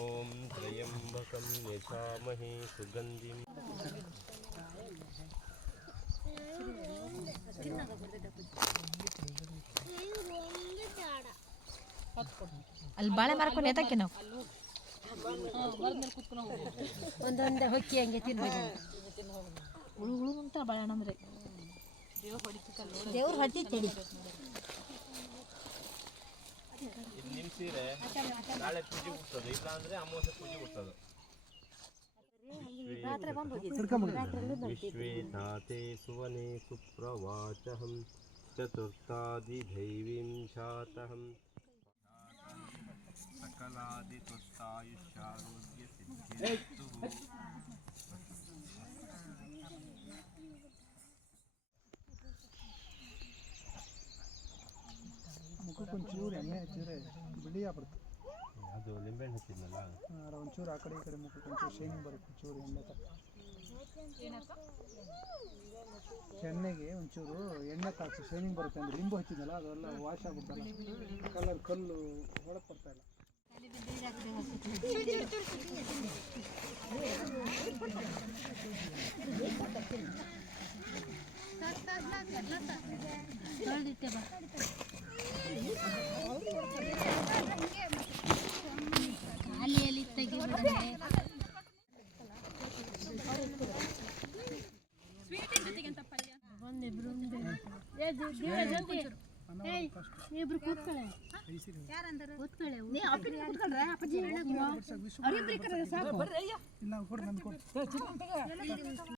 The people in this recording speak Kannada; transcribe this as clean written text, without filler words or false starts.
ಓಂ ತ್ರಯಂಬಕಂ ಯಜಾಮಹೇ ಸುಗಂಧಿಂ ಅಲ್ಲಿ ಬಾಳೆ ಮಾರ್ಕೊಂಡು ನೇತಕ್ಕೆ ನಾವು ಒಂದೊಂದೇ ಹೊಕ್ಕಿ ಹಂಗೆ ತಿನ್ಬೇಕು. ಹುಳು ಹುಳು ಉಂಟ ಬಾಳೆಹಣ್ಣು ಅಂದರೆ ದೇವ್ರು ಹೊಟ್ಟಿತ್ತೇಳಿ. ನಿಮ್ಮ ಸೀರೆ ನಾಳೆ ಪೂಜೆ ಬಿಡ್ತದೆ, ಇಲ್ಲ ಅಂದ್ರೆ ಅಮಾವಾಸ್ಯೆ ಪೂಜೆ ಬಿಡ್ತದೆ. ವಿಶ್ವೇ ಧಾತೆ ಸುವನೆ ಸುಪ್ರವಾಚಹಂ ಚತುರ್ಥಾದಿ ದೈವೀಂ ಛಾತಹಂ ಸಕಲಾದಿ ತುತ್ತಾಯುಷ್ಯಾರೋಗ್ಯ ಸಿದ್ಧಿರಸ್ತು. ಮುಖಕ್ಕೊಂಚೂರು ಎಣ್ಣೆ ಹಚ್ಚಿದ್ರೆ ಬಿಳಿ ಆಗ್ಬಿಡುತ್ತೆ. ಅದು ಲಿಂಬೆಹಣ್ಣು ಹಚ್ಚಿದ್ನಲ್ಲ, ಒಂಚೂರು ಆ ಕಡೆ ಈ ಕಡೆ ಮುಖಕ್ಕೊಂಚೂರು ಶೈನಿಂಗ್ ಬರುತ್ತೆ. ಒಂಚೂರು ಎಣ್ಣೆ ಕೆನ್ನೆಗೆ ಒಂಚೂರು ಎಣ್ಣೆ ತಾಕ್ಸಿ ಶೈನಿಂಗ್ ಬರುತ್ತೆ. ಅಂದರೆ ಲಿಂಬು ಹಚ್ಚಿದ್ನಲ್ಲ ಅದೆಲ್ಲ ವಾಶ್ ಆಗ್ಬಿಡ್ತಲ್ಲ, ಕಲರ್ ಕಲ್ಲು ಹೊಳಕ್ಕೆ ಬರ್ತಾ ಇಲ್ಲ. ಖಾಲಿಯಲ್ಲಿ ತೆಗಿಬಿಡನೆ ಇಬ್ರು ಕೂತ್ಕೊಳ್ಳೆ.